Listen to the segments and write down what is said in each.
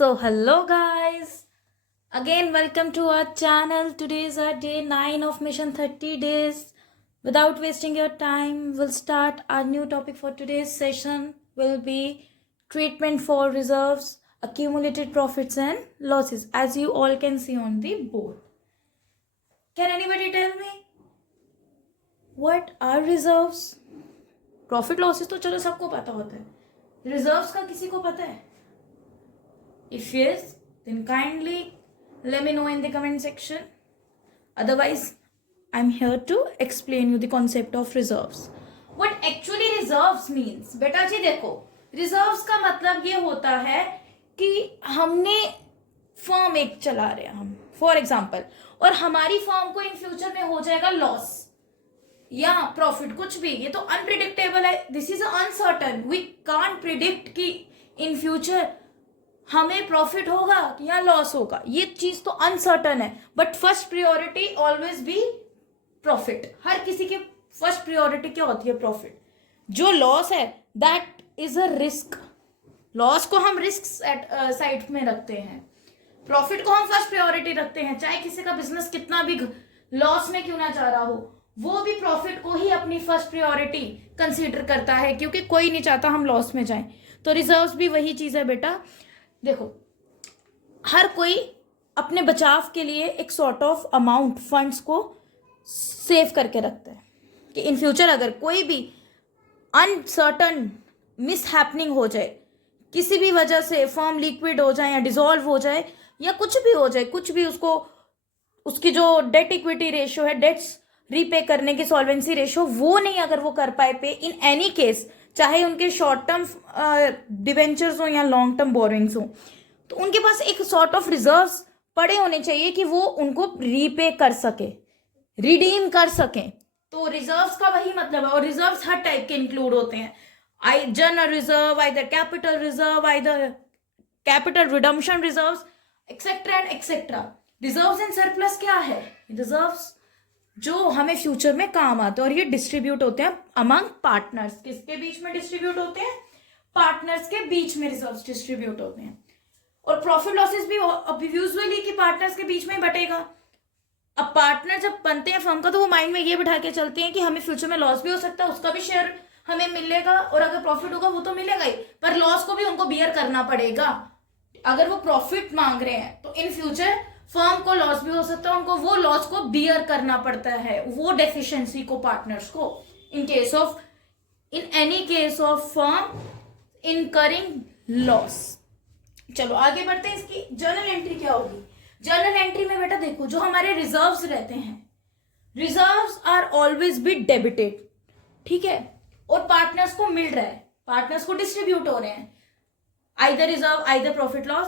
So hello guys, again welcome to our channel. Today is our day 9 of mission 30 days. Without wasting your time, we'll start our new topic for today's session will be treatment for reserves, accumulated profits and losses, as you all can see on the board. Can anybody tell me what are reserves? Profit losses तो चलो सबको पता होता है, reserves का किसी को पता है? If yes, then kindly let me know in the comment section. Otherwise, I'm here to explain you the concept of reserves. What actually reserves means? बेटा जी देखो, reserves का मतलब ये होता है कि हमने फर्म एक चला रहे हैं हम, फॉर एग्जाम्पल, और हमारी फर्म को इन फ्यूचर में हो जाएगा लॉस या प्रॉफिट, कुछ भी, ये तो अनप्रिडिक्टेबल है. This is uncertain. We can't predict कि इन फ्यूचर हमें प्रॉफिट होगा या लॉस होगा. ये चीज तो अनसर्टन है. But first priority always be profit. हर किसी की फर्स्ट प्रियोरिटी क्या होती है? प्रॉफिट. जो लॉस है that is a risk. Loss को हम रिस्क साइड में रखते हैं, प्रॉफिट को हम फर्स्ट प्रायोरिटी रखते हैं. चाहे किसी का बिजनेस कितना भी लॉस में क्यों ना जा रहा हो, वो भी प्रॉफिट को ही अपनी फर्स्ट प्रायोरिटी कंसीडर करता है, क्योंकि कोई नहीं चाहता हम लॉस में जाएं. तो रिजर्व्स भी वही चीज है बेटा. देखो, हर कोई अपने बचाव के लिए एक सॉर्ट ऑफ अमाउंट फंड्स को सेव करके रखता है कि इन फ्यूचर अगर कोई भी अनसर्टन मिसहैपनिंग हो जाए, किसी भी वजह से फर्म लिक्विड हो जाए या डिसॉल्व हो जाए या कुछ भी हो जाए, कुछ भी उसको, उसकी जो डेट इक्विटी रेशियो है, डेट्स रीपे करने की सॉल्वेंसी रेशियो, वो नहीं अगर वो कर पाए पे, इन एनी केस, चाहे उनके शॉर्ट टर्म डिवेंचर्स हो या लॉन्ग टर्म बोरिंग्स हो, तो उनके पास एक सॉर्ट ऑफ रिजर्व्स पड़े होने चाहिए कि वो उनको रीपे कर सके, रिडीम कर सके. तो रिजर्व्स का वही मतलब है. और रिजर्व्स हर टाइप के इंक्लूड होते हैं. General reserve, either capital reserve, either capital redemption reserves, etcetera and etcetera. Reserves and surplus क्या है? रिजर्व्स जो हमें फ्यूचर में काम आते हैं, और ये डिस्ट्रीब्यूट होते हैं अमंग पार्टनर्स. किसके बीच में डिस्ट्रीब्यूट होते हैं? पार्टनर्स के बीच में रिजर्व्स डिस्ट्रीब्यूट होते हैं. और प्रॉफिट लॉसेस भी यूजुअली कि पार्टनर्स के बीच में ही बटेगा. अब पार्टनर जब बनते हैं फर्म का, तो वो माइंड में ये बिठा के चलते हैं कि हमें फ्यूचर में लॉस भी हो सकता है, उसका भी शेयर हमें मिलेगा, और अगर प्रॉफिट होगा वो तो मिलेगा ही, पर लॉस को भी उनको बियर करना पड़ेगा. अगर वो प्रॉफिट मांग रहे हैं तो इन फ्यूचर फर्म को लॉस भी हो सकता है, उनको वो लॉस को बियर करना पड़ता है, वो डेफिशिएंसी को पार्टनर्स को, in any case of firm incurring loss. चलो आगे बढ़ते हैं. इसकी जर्नल एंट्री क्या होगी? जर्नल एंट्री में बेटा देखो, जो हमारे रिजर्व्स रहते हैं, reserves are always be debited, ठीक है, और पार्टनर्स को मिल रहा है, पार्टनर्स को डिस्ट्रीब्यूट हो रहे हैं, either reserve either profit loss.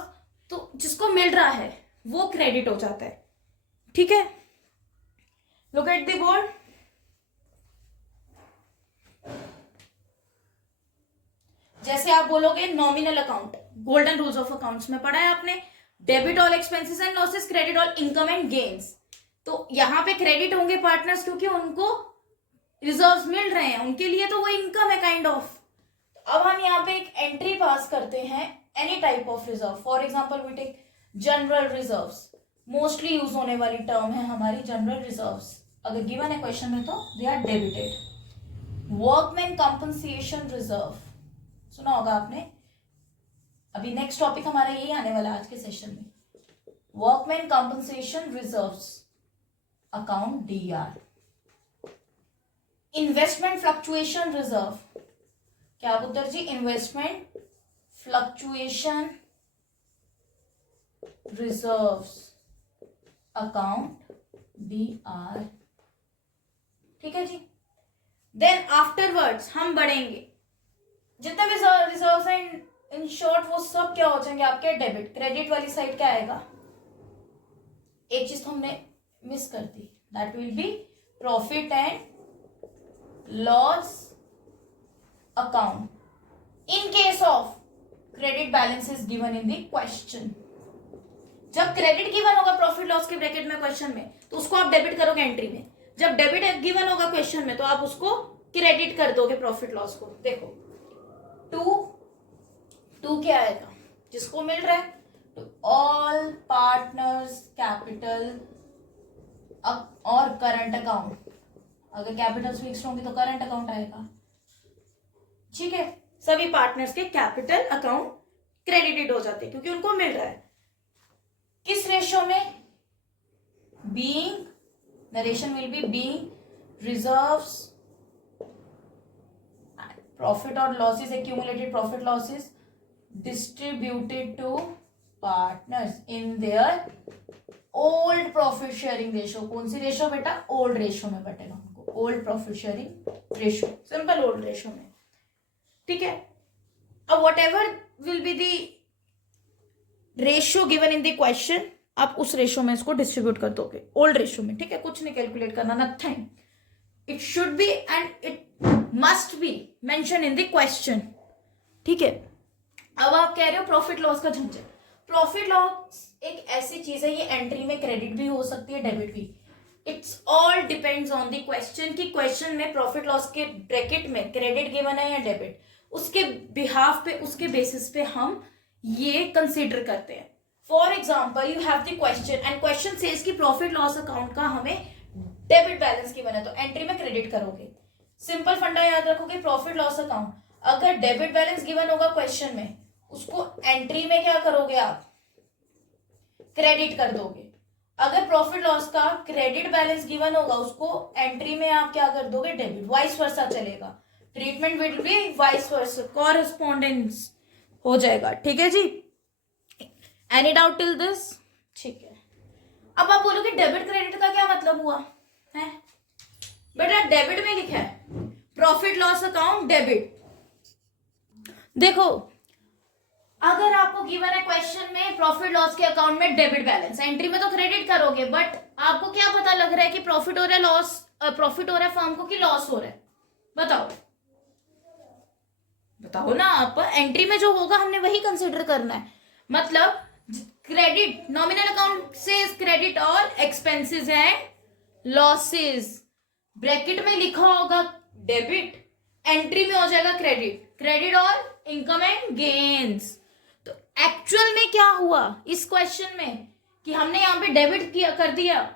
तो जिसको मिल रहा है वो क्रेडिट हो जाता है, ठीक है. Look at the board. जैसे आप बोलोगे nominal account, golden rules of accounts में पढ़ा है आपने, debit all expenses and losses, credit all income and gains. तो यहां पे क्रेडिट होंगे पार्टनर्स, क्योंकि उनको रिजर्व्स मिल रहे हैं, उनके लिए तो वो इनकम है काइंड ऑफ. अब हम यहाँ पे एक एंट्री पास करते हैं any type of reserve. For example we take general reserves, mostly use होने वाली टर्म है हमारी जनरल रिजर्व्स. अगर गिवन है क्वेश्चन में तो they are debited. Workman compensation reserve सुना होगा आपने. अभी नेक्स्ट टॉपिक हमारा यही आने वाला है आज के सेशन में. Workman compensation reserves account DR. Investment fluctuation reserve, क्या उत्तर जी? Investment fluctuation reserves account DR, ठीक है जी. देन आफ्टरवर्ड्स हम बढ़ेंगे, जितने भी रिजर्व्स हैं इन शॉर्ट वो सब क्या हो जाएंगे आपके? डेबिट. क्रेडिट वाली साइड क्या आएगा? एक चीज तो हमने मिस कर दी, that will be profit and loss account in case of credit balance is given in the question. जब क्रेडिट गिवन होगा प्रॉफिट लॉस के ब्रैकेट में क्वेश्चन में, तो उसको आप डेबिट करोगे एंट्री में. जब डेबिट गिवन होगा क्वेश्चन में, तो आप उसको क्रेडिट कर दोगे प्रॉफिट लॉस को. देखो टू क्या आएगा? जिसको मिल रहा है ऑल पार्टनर्स कैपिटल और करंट अकाउंट, अगर कैपिटल्स फिक्स्ड होंगे तो करंट अकाउंट आएगा, ठीक है। सभी पार्टनर्स के कैपिटल अकाउंट क्रेडिटेड हो जाते हैं क्योंकि उनको मिल रहा है। किस रेशो में? Being, narration will be being reserves, profit और losses, accumulated profit losses distributed to partners in their old profit sharing ratio. कौन सी रेशो बेटा? ओल्ड रेशो में बटेगा उनको, old profit sharing ratio, simple old ratio में, ठीक है। अब whatever will be the ratio given in the question, आप उस रेशियो में इसको डिस्ट्रीब्यूट कर दोगे, ओल्ड रेशियो में, ठीक है। कुछ नहीं कैलकुलेट करना, nothing, it should be and it must be mention in the question, ठीक है। अब आप कह रहे हो प्रॉफिट लॉस का झंझट। प्रॉफिट लॉस एक ऐसी चीज है, ये एंट्री में क्रेडिट भी हो सकती है, डेबिट भी। It's all depends on the question कि क्वेश्चन में प्रॉफिट लॉस के ब्रैकेट में क्रेडिट गिवन है या डेबिट, उसके बिहाफ पे, उसके बेसिस पे हम ये कंसीडर करते हैं। For example you have the question and question says कि प्रॉफिट लॉस अकाउंट का हमें डेबिट बैलेंस गिवन है, तो एंट्री में क्रेडिट करोगे। सिंपल फंडा याद रखोगे, प्रॉफिट लॉस अकाउंट अगर डेबिट बैलेंस गिवन होगा क्वेश्चन में, उसको एंट्री में क्या करोगे आप? क्रेडिट कर दोगे। अगर प्रॉफिट लॉस का क्रेडिट बैलेंस गिवन होगा, उसको एंट्री में आप क्या कर दोगे? डेबिट। वाइस वर्सा चलेगा, treatment will be vice versa, correspondence हो जाएगा, ठीक है जी। Any doubt till this? ठीक है। अब आप बोलोगे डेबिट क्रेडिट का क्या मतलब हुआ है? बेटा डेबिट में लिखा है प्रॉफिट लॉस अकाउंट डेबिट। देखो अगर आपको गिवन है क्वेश्चन में प्रॉफिट लॉस के अकाउंट में डेबिट बैलेंस, एंट्री में तो क्रेडिट करोगे, बट आपको क्या पता लग रहा है कि प्रॉफिट हो रहा है, लॉस प्रॉफिट हो रहा है फर्म को कि लॉस हो रहा है? बताओ बताओ ना आप। एंट्री में जो होगा हमने वही कंसिडर करना है। मतलब क्रेडिट, नॉमिनल अकाउंट से क्रेडिट और एक्सपेंसेस एंड लॉसेस, ब्रैकेट में लिखा होगा डेबिट, एंट्री में हो जाएगा क्रेडिट, क्रेडिट और इनकम एंड गेन्स। तो एक्चुअल में क्या हुआ इस क्वेश्चन में कि हमने यहाँ पे डेबिट किया कर दिया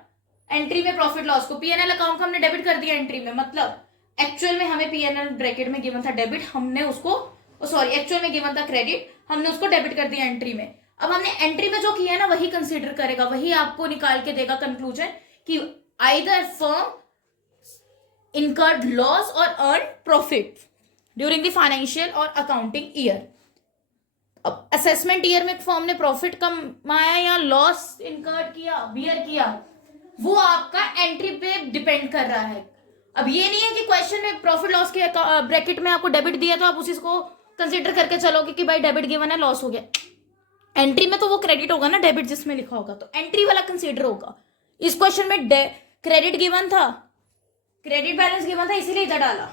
एंट्री में प्रॉफिट लॉस को, पीएनएल अकाउंट को हमने डेबिट कर दिया एंट्री में, मतलब एक्चुअल में हमें पीएनएल ब्रैकेट में गिवन था डेबिट, हमने उसको सॉरी एक्चुअल में गिवन था क्रेडिट, हमने उसको डेबिट कर दिया एंट्री में। अब हमने एंट्री में जो किया है ना वही कंसीडर करेगा, वही आपको निकाल के देगा कंक्लूजन कि either firm incurred loss or earned profit during the financial और accounting year। अब असेसमेंट ईयर में फर्म ने प्रॉफिट कमाया या लॉस इनकर्ड किया, बियर किया, वो आपका एंट्री पे डिपेंड कर रहा है। अब ये नहीं है कि क्वेश्चन में प्रॉफिट लॉस के ब्रैकेट में आपको डेबिट दिया तो आप उसी को कंसिडर करके चलोगे कि भाई डेबिट गिवन है, लॉस हो गया। एंट्री में तो वो क्रेडिट होगा ना, डेबिट जिसमें लिखा होगा, तो एंट्री वाला कंसिडर होगा। इस क्वेश्चन में क्रेडिट गिवन था, क्रेडिट बैलेंस गिवन था, इसीलिए इधर डाला।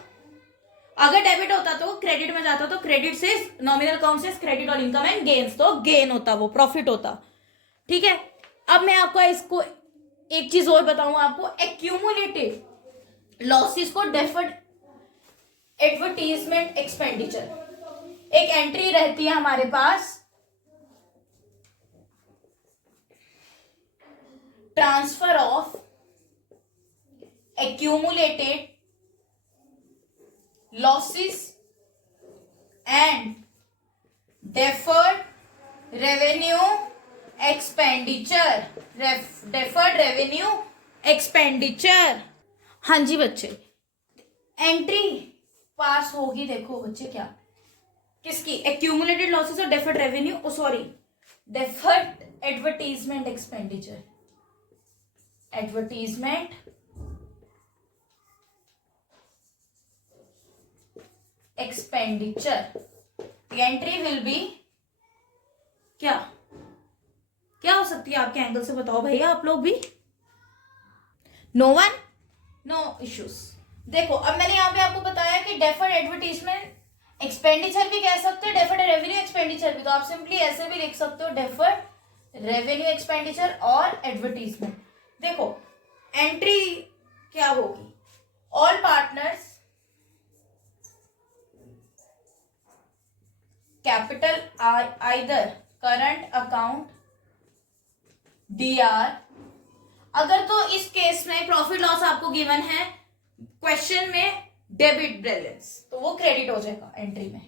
अगर डेबिट होता तो क्रेडिट में जाता, तो क्रेडिट से नॉमिनल अकाउंट से क्रेडिट और इनकम एंड गेन्स, तो गेन होता, वो प्रॉफिट होता, ठीक है। अब मैं आपको इसको एक चीज और बताऊं आपको, एक्यूमुलेटिव लॉसेस को डेफर्ड एडवर्टीजमेंट एक्सपेंडिचर, एक एंट्री रहती है हमारे पास, transfer of accumulated losses and deferred revenue expenditure, deferred revenue expenditure। हाँ जी बच्चे, एंट्री पास होगी, देखो बच्चे क्या, किसकी? accumulated losses और deferred revenue, deferred advertisement expenditure, advertisement expenditure. Entry will B क्या क्या हो सकती है आपके एंगल से? बताओ भैया आप लोग भी। No one, no issues. देखो अब मैंने यहाँ पे आपको बताया कि डेफर्ड एडवर्टीजमेंट एक्सपेंडिचर भी कह सकते हो, डेफर्ड रेवेन्यू एक्सपेंडिचर भी, तो आप सिंपली ऐसे भी लिख सकते हो, डेफर्ड रेवेन्यू एक्सपेंडिचर और एडवर्टीजमेंट। देखो एंट्री क्या होगी? All partners capital are either current account DR। अगर तो इस केस में प्रॉफिट लॉस आपको गिवन है क्वेश्चन में डेबिट बैलेंस, तो वो क्रेडिट हो जाएगा एंट्री में।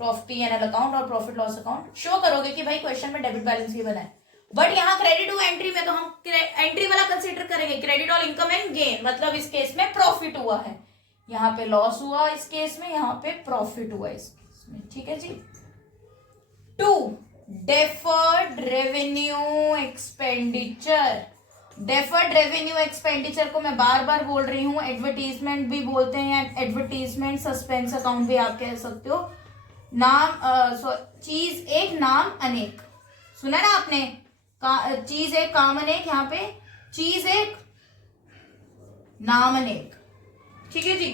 P&L अकाउंट और प्रॉफिट लॉस अकाउंट शो करोगे कि भाई क्वेश्चन में डेबिट बैलेंस गिवन है, बट यहाँ क्रेडिट हुआ एंट्री में, तो हम एंट्री वाला कंसीडर करेंगे, credit all income and gain, मतलब इस केस में प्रॉफिट हुआ है, यहाँ पे लॉस हुआ इस केस में, यहाँ पे प्रॉफिट हुआ इस केस में। ठीक है जी। 2 deferred revenue expenditure. Deferred revenue expenditure को मैं बार बार बोल रही हूँ, एडवर्टीजमेंट भी बोलते हैं या एडवर्टीजमेंट सस्पेंस अकाउंट भी आप कह सकते हो। नाम चीज एक नाम अनेक, सुना ना आपने, चीज एक काम अनेक, यहाँ पे चीज एक नाम अनेक। ठीक है जी।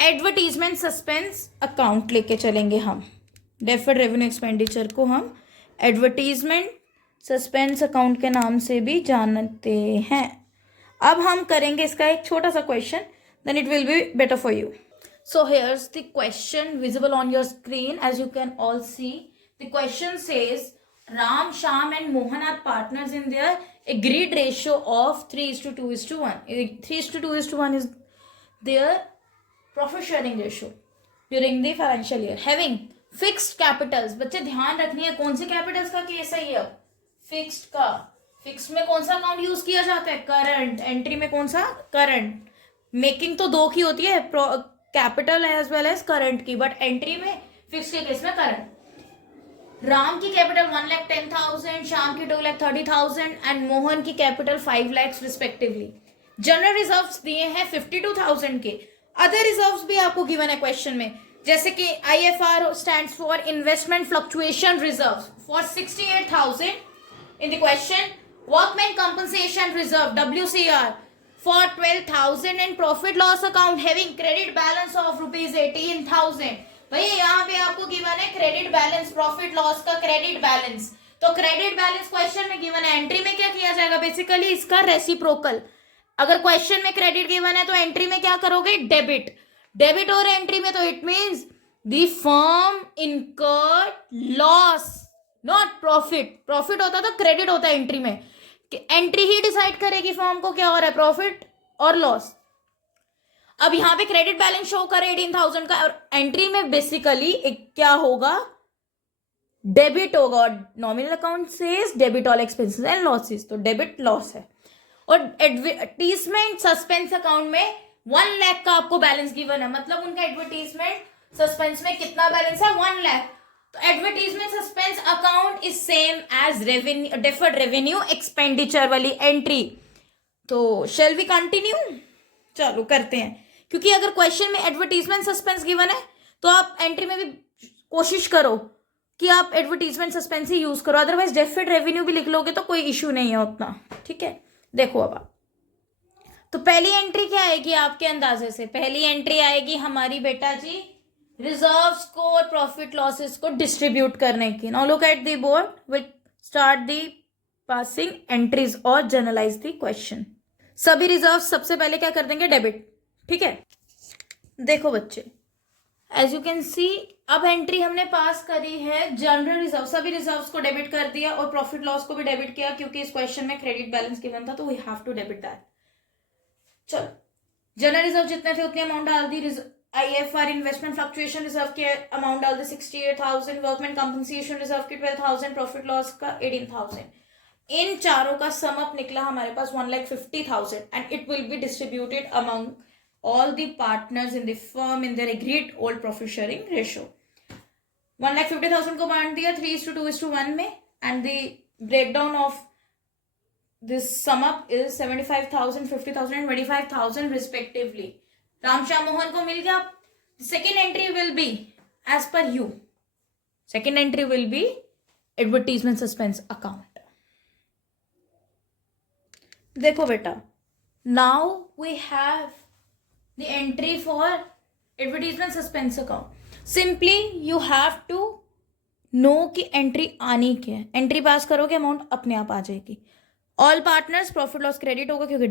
एडवर्टीजमेंट सस्पेंस अकाउंट लेके चलेंगे हम, डेफर्ड रेवेन्यू एक्सपेंडिचर को हम एडवर्टीजमेंट सस्पेंस अकाउंट के नाम से भी जानते हैं। अब हम करेंगे इसका एक छोटा सा question, then it will be better for you. So here's the question visible on your screen, as you can all see. The question says Ram, Shyam and Mohan are partners in their agreed ratio of 3:2:1. 3:2:1 is their profit sharing ratio during the financial year. Having fixed capitals, बच्चे ध्यान रखनी है कौन से Capitals का case है ये। Fixed का, फिक्स्ड में कौन सा अकाउंट यूज किया जाता है, करंट। एंट्री में कौन सा, करंट। मेकिंग तो दो की होती है, capital as well as current की, बट एंट्री में फिक्स के केस में करंट। राम की कैपिटल 1,10,000, श्याम की 2,30,000 एंड मोहन की capital 5 lakhs respectively. General reserves दिए हैं 52,000 के। अदर रिजर्व्स भी आपको गिवन है क्वेश्चन में, जैसे कि IFR stands for investment fluctuation reserve for 68,000 in the question. Workman compensation reserve WCR for 12,000 and profit loss account having credit balance of rupees 18,000। भाई यहाँ पे आपको गिवन है क्रेडिट बैलेंस, प्रॉफिट लॉस का क्रेडिट बैलेंस। तो credit balance question में given है, entry में क्या किया जाएगा, बेसिकली इसका रेसिप्रोकल। अगर क्वेश्चन में क्रेडिट गिवन है तो एंट्री में क्या करोगे, डेबिट। डेबिट और एंट्री में तो it means the firm incurred loss not profit. Profit होता तो क्रेडिट होता है एंट्री में, एंट्री ही डिसाइड करेगी फॉर्म को क्या हो रहा है, प्रॉफिट और लॉस। अब यहां पे क्रेडिट बैलेंस शो करे 18,000 का, और एंट्री में बेसिकली क्या होगा, डेबिट होगा। और nominal account says debit all expenses and losses, तो डेबिट लॉस है। और एडवर्टीजमेंट सस्पेंस अकाउंट में 1 लाख का आपको बैलेंस गिवन है, मतलब उनका एडवर्टीजमेंट सस्पेंस में कितना बैलेंस है, 1 लाख। तो advertisement suspense account is same as revenue, deferred revenue expenditure वाली एंट्री। तो शेल वी कंटिन्यू, चलो करते हैं, क्योंकि अगर क्वेश्चन में एडवर्टीजमेंट सस्पेंस गिवन है तो आप एंट्री में भी कोशिश करो कि आप एडवर्टीजमेंट सस्पेंस ही यूज करो, अदरवाइज डेफर्ड रेवेन्यू भी लिख लोगे तो कोई इश्यू नहीं है उतना। ठीक है, देखो अब आप, तो पहली एंट्री क्या आएगी आपके अंदाजे से, पहली एंट्री आएगी हमारी बेटा जी रिजर्व्स को और प्रॉफिट लॉसेस को डिस्ट्रीब्यूट करने की। Now look at the board, will start the passing entries और जनरलाइज द क्वेश्चन। सभी रिजर्व्स सबसे पहले क्या कर देंगे, डेबिट। ठीक है, देखो बच्चे, एज यू कैन सी अब एंट्री हमने पास करी है जनरल रिजर्व, सभी रिजर्व्स को डेबिट कर दिया और प्रॉफिट लॉस को भी डेबिट किया, क्योंकि इस क्वेश्चन में क्रेडिट बैलेंस गिवन था तो we have to debit that. चलो, जनरल रिजर्व जितने थे उतनी अमाउंट डाल दी, IFR इन्वेस्टमेंट फ्लक्चुएशन रिजर्व के अमाउंट डाल दी 68,000, वर्कमैन कंपनसेशन रिजर्व के 12,000, प्रॉफिट लॉस का 18,000। इन चारों का सम अप निकला हमारे पास 1,50,000 and it will be distributed among all the partners in the firm in their agreed old profit sharing ratio। 1,50,000 को बांट दिया 3:2:1 में, and the breakdown of this sum up is 75,000, 50,000 and 25,000 respectively। Ram Shyam Mohan को मिल गया। Second entry will be as per you, second entry will be advertisement suspense account. देखो बेटा, now we have the entry for advertisement suspense account। simply you have to know कि entry आनी क्या है, entry पास करोगे अमाउंट अपने आप आ जाएगी। All partners profit loss credit होगा क्योंकि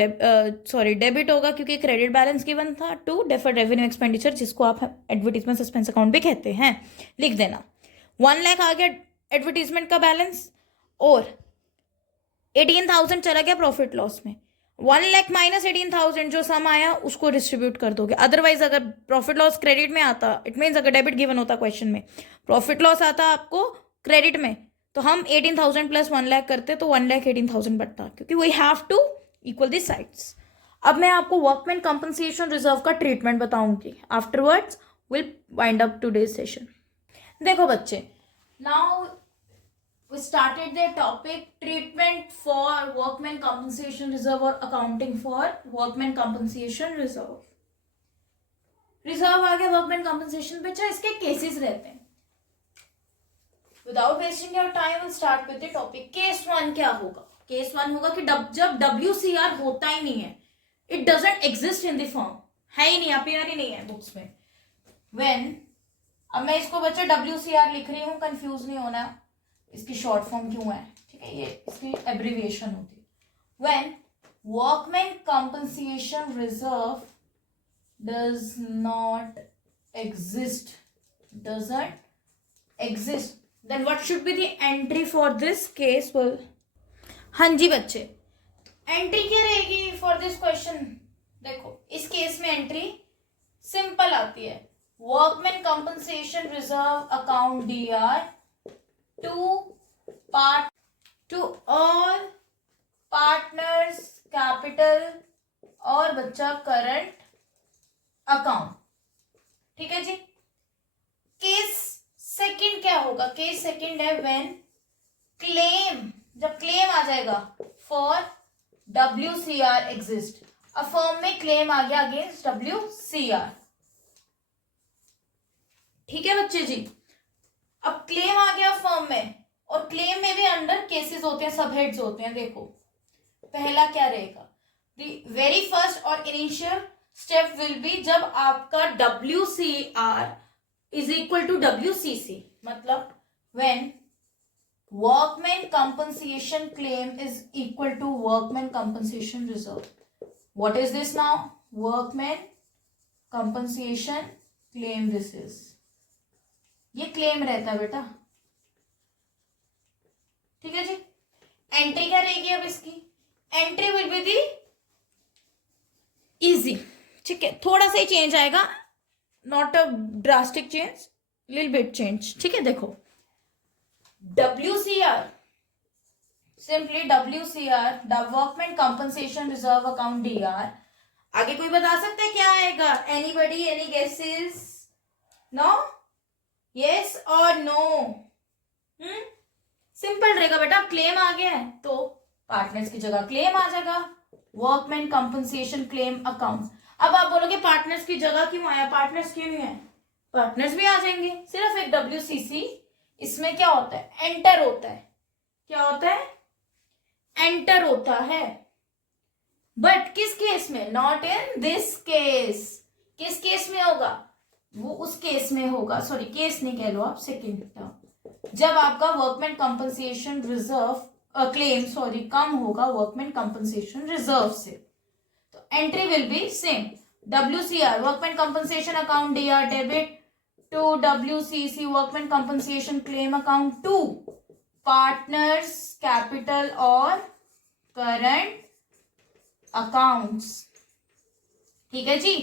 डेबिट होगा क्योंकि क्रेडिट बैलेंस गिवन था। 2 डेफर्ड रेवेन्यू एक्सपेंडिचर, जिसको आप एडवर्टीजमेंट सस्पेंस अकाउंट भी कहते हैं, लिख देना। 1 लाख आ गया एडवर्टीजमेंट का बैलेंस, और 18,000 चला गया प्रॉफिट लॉस में, 1 लाख माइनस 18,000 जो सम आया उसको डिस्ट्रीब्यूट कर दोगे। अदरवाइज अगर प्रॉफिट लॉस क्रेडिट में आता, इट मीन्स अगर डेबिट गिवन होता क्वेश्चन में, प्रॉफिट लॉस आता आपको क्रेडिट में, तो हम 18,000 प्लस 1 लाख करते तो 1 लाख 18,000 बढ़ता, क्योंकि we have to equal the sides. अब मैं आपको वर्कमैन कंपनसेशन रिजर्व का ट्रीटमेंट बताऊंगी। Afterwards will wind up today's session. देखो बच्चे, now we started the topic treatment for workman compensation reserve or accounting for workman compensation reserve। Reserve आ गया workman compensation पे, चाहे इसके केसेस रहते हैं। Without wasting your time will start with the topic. Case 1 क्या होगा? केस 1 होगा कि जब WCR होता ही नहीं है, it doesn't exist in the form, है ही नहीं, अपीयर ही नहीं है बुक्स में। व्हेन, अब मैं इसको बच्चे WCR लिख रही हूँ, कंफ्यूज नहीं होना, इसकी शॉर्ट फॉर्म क्यों है, ठीक है, ये इसकी एब्रीविएशन होती है। When workman compensation reserve does not exist, doesn't exist, then what should be the entry for this case? हाँ जी बच्चे, एंट्री क्या रहेगी फॉर दिस क्वेश्चन? देखो इस केस में एंट्री सिंपल आती है, workman compensation reserve account DR to all partners capital और बच्चा करंट अकाउंट, ठीक है जी। केस सेकंड क्या होगा? केस सेकंड है व्हेन क्लेम, जब क्लेम आ जाएगा फॉर WCR एग्जिस्ट, अब फर्म में क्लेम आ गया अगेंस्ट WCR, ठीक है बच्चे जी। अब क्लेम आ गया फर्म में, और क्लेम में भी अंडर केसेस होते हैं, सब हेड्स होते हैं। देखो पहला क्या रहेगा? द वेरी फर्स्ट और इनिशियल स्टेप विल बी जब आपका WCR is equal to WCC, मतलब when workman compensation claim is equal to workman compensation reserve. What is this now? Workman compensation claim, this is, ये claim रहता है बेटा, ठीक है जी। एंट्री क्या रहेगी अब इसकी? Entry will be the easy, ठीक है, थोड़ा सा ही चेंज आएगा, not a drastic change, little bit change, ठीक है। देखो WCR, simply WCR, the workman compensation reserve account DR। आगे कोई बता सकता है क्या आएगा? Anybody, any guesses? No, yes और नो? सिंपल रहेगा बेटा, क्लेम आ गया है तो पार्टनर्स की जगह क्लेम आ जाएगा, वर्कमैन कंपनसेशन क्लेम अकाउंट। अब आप बोलोगे पार्टनर्स की जगह क्यों आया? पार्टनर्स क्यों नहीं है? पार्टनर्स भी आ जाएंगे, सिर्फ एक WCC इसमें क्या होता है? एंटर होता है। क्या होता है? एंटर होता है। बट किस केस में? Not in this case. किस केस में होगा? वो उस केस में होगा, सॉरी केस नहीं कह लो आप, सेकेंड टर्म, जब आपका workman compensation reserve claim sorry कम होगा वर्कमैन कंपनसेशन रिजर्व से। तो entry will be same, WCR workman compensation account DR debit to WCC workman compensation claim account to partners capital और करंट अकाउंट्स, ठीक है जी।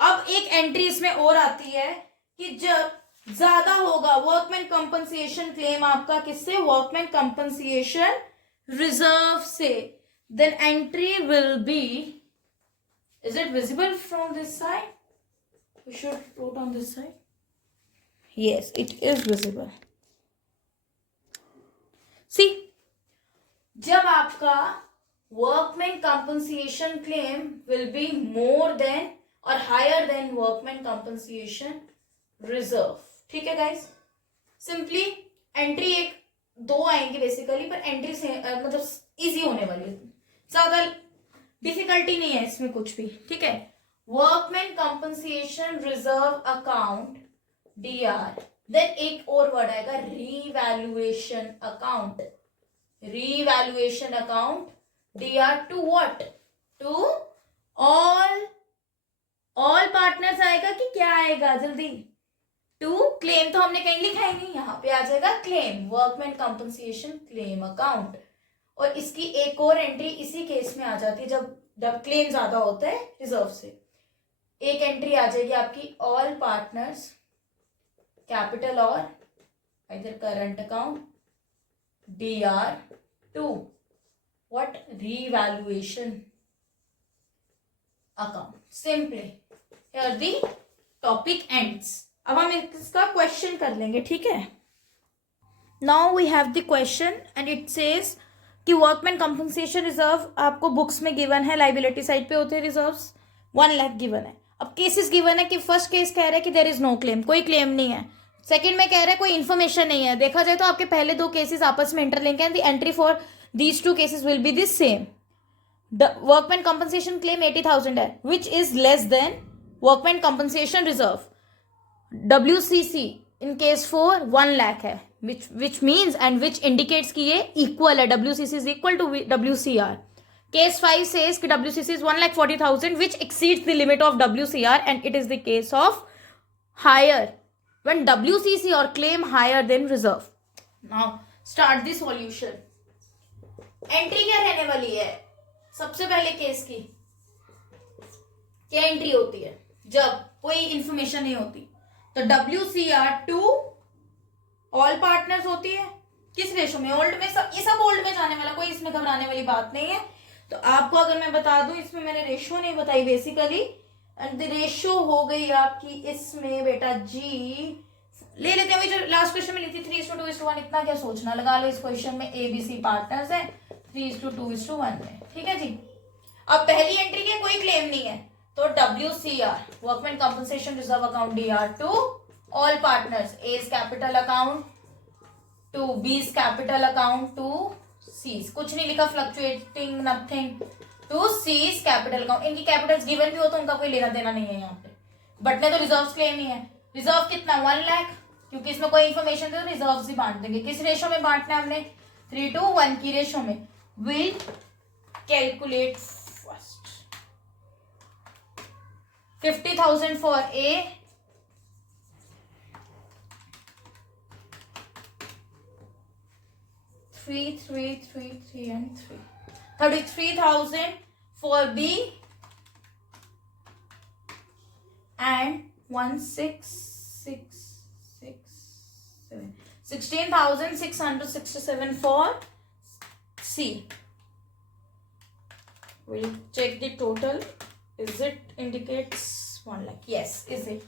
अब एक एंट्री इसमें और आती है कि जब ज्यादा होगा वर्कमैन कंपनसेशन क्लेम आपका किससे? वर्कमैन कंपनसेशन रिजर्व से, then entry will be, is it visible from this side? We should put on this side, yes it is visible. See, जब आपका workman compensation claim will be more than और higher than workman compensation reserve, ठीक है guys. Simply entry एक दो आएंगी basically, पर entry से मतलब इजी होने वाली है, ज्यादा डिफिकल्टी नहीं है इसमें कुछ भी, ठीक है। Workman compensation reserve account DR, then एक और वर्ड आएगा revaluation account, revaluation account DR to what? To all partners आएगा कि क्या आएगा जल्दी? टू क्लेम, तो हमने कहीं लिखा ही नहीं, यहां पे आ जाएगा claim, workman compensation claim account. और इसकी एक और एंट्री इसी केस में आ जाती है जब क्लेम ज्यादा होता है रिजर्व से। एक एंट्री आ जाएगी आपकी ऑल पार्टनर्स कैपिटल और इधर current account DR2 what revaluation account. Simply here the topic ends. अब हम इसका क्वेश्चन कर लेंगे, ठीक है। Now we have the question and it says कि वर्कमैन कंपनसेशन रिजर्व आपको बुक्स में गिवन है, लाइबिलिटी साइड पे होते हैं रिजर्व्स, 1 लाख गिवन है। अब केसेस गिवन है कि फर्स्ट केस कह रहा है कि देयर इज नो क्लेम, कोई क्लेम नहीं है। सेकंड में कह रहा है कोई इन्फॉर्मेशन नहीं है। देखा जाए तो आपके पहले दो केसेस आपस में इंटरलिंक है and the entry for these two cases will be the same. Workman compensation claim 80,000 है which is less then workman compensation reserve WCC in case 4 1 lakh है which means and which indicates कि ये equal है, WCC is equal to WCR. Case 5 says कि WCC is 1,40,000 which exceeds the limit of WCR and it is the case of higher when WCC or claim higher than reserve. Now start the solution. Entry क्या रहने वाली है? सबसे पहले case की क्या entry होती है जब कोई इंफॉर्मेशन नहीं होती, तो WCR2 ऑल पार्टनर्स होती है किस रेशो में, ओल्ड में। सब ये सब ओल्ड में जाने वाला, कोई इसमें घबराने वाली बात नहीं है। तो आपको अगर मैं बता दूं, इसमें मैंने रेशो नहीं बताई बेसिकली, एंड द रेशो हो गई आपकी इसमें बेटा जी, ले लेते हैं वही जो लास्ट क्वेश्चन में ली थी 3:2:1। इतना क्या सोचना, लगा लो इस क्वेश्चन में ABC पार्टनर्स है 3:2:1 में, ठीक है जी। अब पहली एंट्री के कोई क्लेम नहीं है, तो WCR workman compensation reserve account DR2 all partners A capital account to B capital account to C, कुछ नहीं लिखा fluctuating nothing, to C capital account. इनकी कैपिटल्स गिवन भी हो तो उनका कोई लेना देना नहीं है यहाँ पे, बट ने तो रिजर्व क्लेम नहीं है। रिजर्व कितना 1 लाख, क्योंकि इसमें कोई इन्फॉर्मेशन तो रिजर्व ही बांट देंगे। किस रेशो में बांटना है हमने, 3:1 की रेशो में। Will calculate first 50,000 for A, 3, 3, 3, 3 and 3, 33,000 for B and 1, 6, 6, 6, 7, 16,667 for C. We'll check the total. Is it indicates 1 lakh? Yes, is it?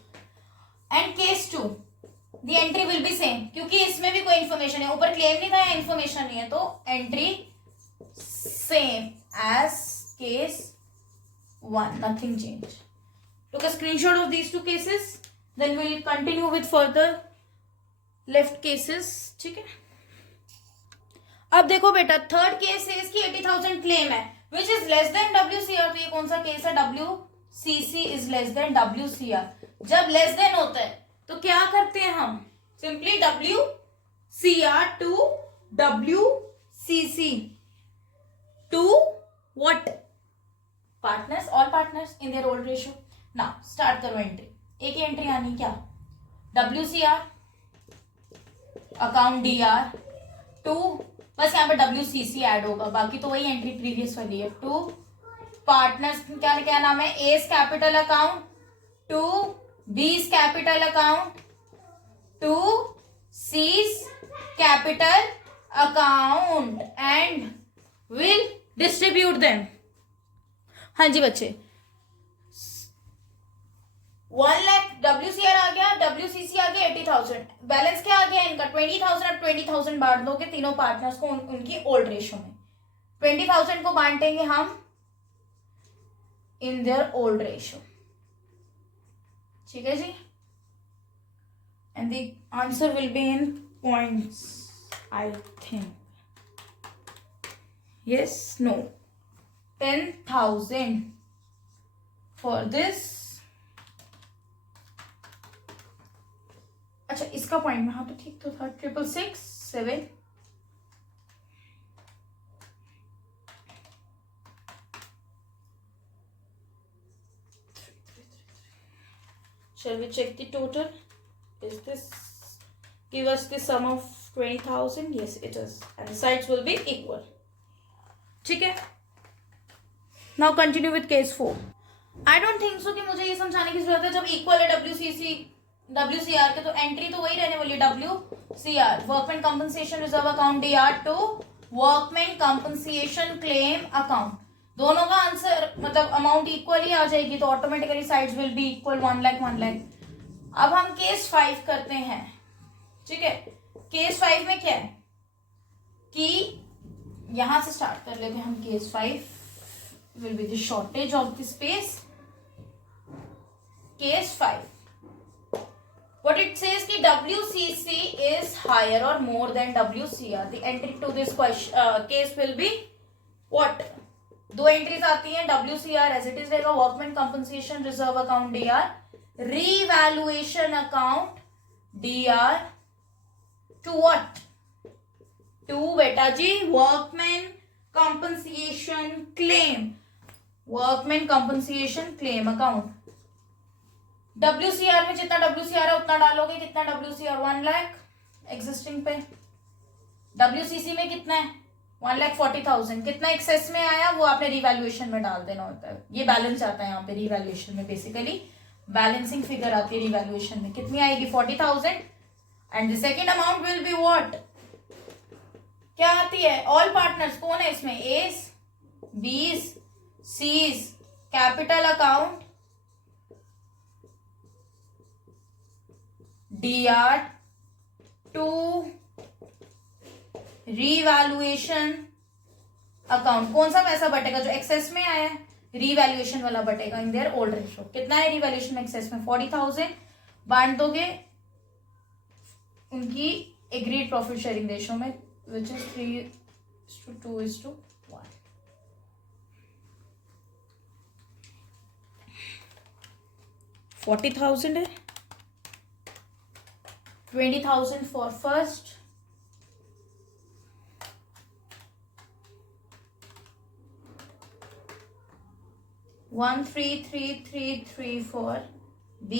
And case 2. The entry will be same, क्योंकि इसमें भी कोई इन्फॉर्मेशन है, ऊपर claim नहीं था या information नहीं है, तो entry same as case 1, nothing change. Took a screenshot of these 2 cases, then will continue with further left cases, ठीक है। अब देखो बेटा, थर्ड केस है इसकी 80,000 क्लेम है which is less than WCR। तो ये कौन सा केस है, WCC is less than WCR। जब लेस देन होता है तो क्या करते हैं हम, simply WCR to WCC to what partners, all partners in their old ratio. Now start करो एंट्री। एक ही एंट्री आनी क्या, WCR अकाउंट DR2, बस यहाँ पर WCC ऐड होगा, बाकी तो वही एंट्री प्रीवियस वाली है। टू पार्टनर्स क्या क्या नाम है, A capital account to B capital account to C capital account and will distribute them. हाँ जी बच्चे, 1 लाख WCR आ गया, WCC आ गया 80,000, बैलेंस क्या आ गया इनका 20,000 और 20,000 बांट दोगे तीनों पार्टनर्स को उनकी ओल्ड रेशो में। 20,000 को बांटेंगे हम इन देयर ओल्ड रेशो, ठीक है जी। And the answer will be in points I think, yes no, 10,000 for this. अच्छा इसका पॉइंट में, हाँ तो ठीक तो था, 666, 7 Shall we check the total? Is this give us the sum of 20,000? Yes, it is, and the sides will be equal. ठीक है. Now continue with case 4. I don't think so कि मुझे ये समझाने की जरूरत है. जब इक्वल है WCR के तो एंट्री तो वही रहने वाली है, WCR workman compensation reserve account DR to workman compensation claim account. दोनों का आंसर मतलब अमाउंट इक्वल ही आ जाएगी तो automatically sides will be equal. 1 lakh 1 lakh. अब हम केस 5 करते हैं. ठीक है. केस 5 में क्या है कि यहां से स्टार्ट कर लेते हैं हम. Case 5 will be the shortage of the space. Case 5 what it says कि WCC is higher or more than WCR. the entry to this question case will be what? दो एंट्रीज आती हैं. WCR एज इट इज रहेगा, workman compensation reserve account DR, revaluation account DR to what? To बेटा जी workman compensation claim. Workman compensation claim account. WCR में जितना WCR है उतना डालोगे. कितना WCR? 1 लाख एग्जिस्टिंग पे. WCC में कितना है? 1,40,000. कितना एक्सेस में आया वो आपने रिवैल्यूएशन में डाल देना होता है. ये बैलेंस आता है यहाँ पे रिवैल्यूएशन में. बेसिकली बैलेंसिंग फिगर आती है रिवैल्यूएशन में. कितनी आएगी? 40,000. And the second amount will be what? क्या आती है? ऑल पार्टनर्स कौन है इसमें? A's, B's, C's, capital account DR to revaluation account. कौन सा पैसा बटेगा? जो एक्सेस में आया है रीवैल्यूएशन वाला बटेगा इन देयर ओल्ड रेशो. कितना है रीवैल्यूएशन में एक्सेस में? 40,000. बांट दोगे उनकी एग्रीड प्रॉफिट शेयरिंग रेशो में विच इज 3:2:1. 40,000 है. 20,000 for first, 1,333,3 for B,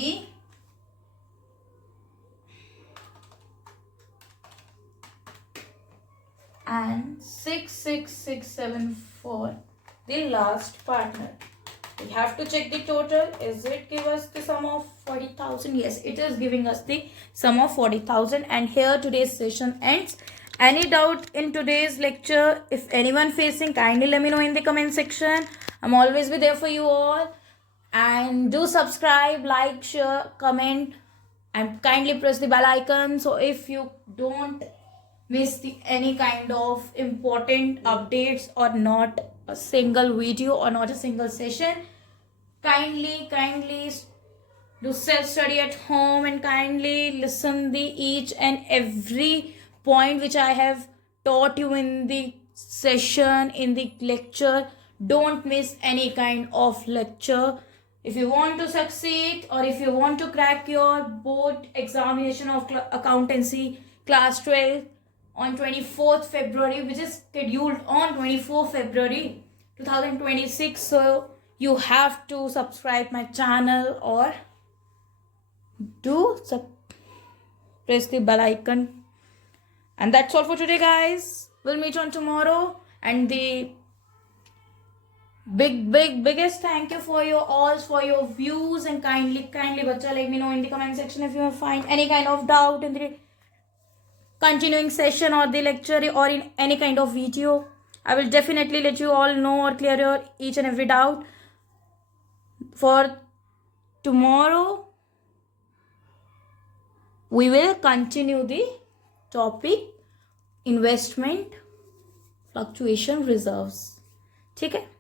and 6,667 for the last partner. We have to check the total. Is it give us the sum of 40,000? Yes, it is giving us the sum of 40,000. And here today's session ends. Any doubt in today's lecture? If anyone facing, kindly let me know in the comment section. I'm always be there for you all. And do subscribe, like, share, comment, and kindly press the bell icon. So if you don't miss any kind of important updates or not a single video or not a single session, kindly do self study at home and kindly listen the each and every point which I have taught you in the session, in the lecture. Don't miss any kind of lecture. If you want to succeed or if you want to crack your board examination of accountancy class 12 on 24th February, which is scheduled on 24th February 2026. So you have to subscribe my channel or do press the bell icon. And that's all for today, guys. We'll meet on tomorrow. And the biggest thank you for your all for your views, and kindly bacha let me know in the comment section if you find any kind of doubt in the continuing session or the lecture or in any kind of video. I will definitely let you all know or clear your each and every doubt. For tomorrow we will continue the topic investment fluctuation reserves. ठीक है.